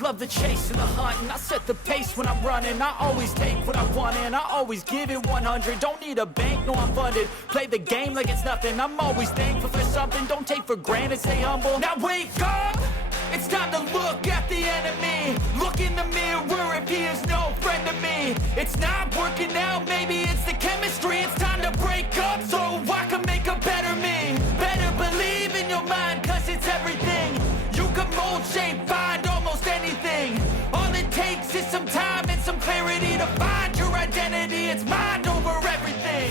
Love the chase and the hunt, and I set the pace when I'm running. I always take what I want and I always give it 100. Don't need a bank, no I'm funded. Play the game like it's nothing. I'm always thankful for something. Don't take for granted, stay humble. Now wake up! It's time to look at the enemy. Look in the mirror if he is no friend to me. It's not working out, maybe it's the chemistry. It's time to break up so I can make a better me. Better believe in your mind, cause it's everything. You can mold, shape, find almost anything. All it takes is some time and some clarity to find your identity. It's mind over everything.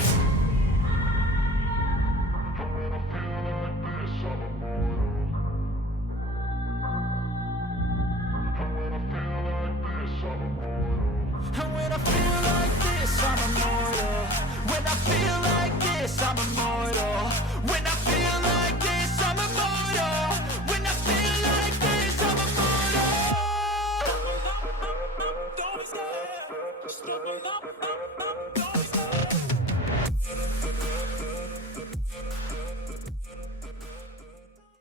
And when I feel like this, I'm immortal. When I feel like this, I'm immortal.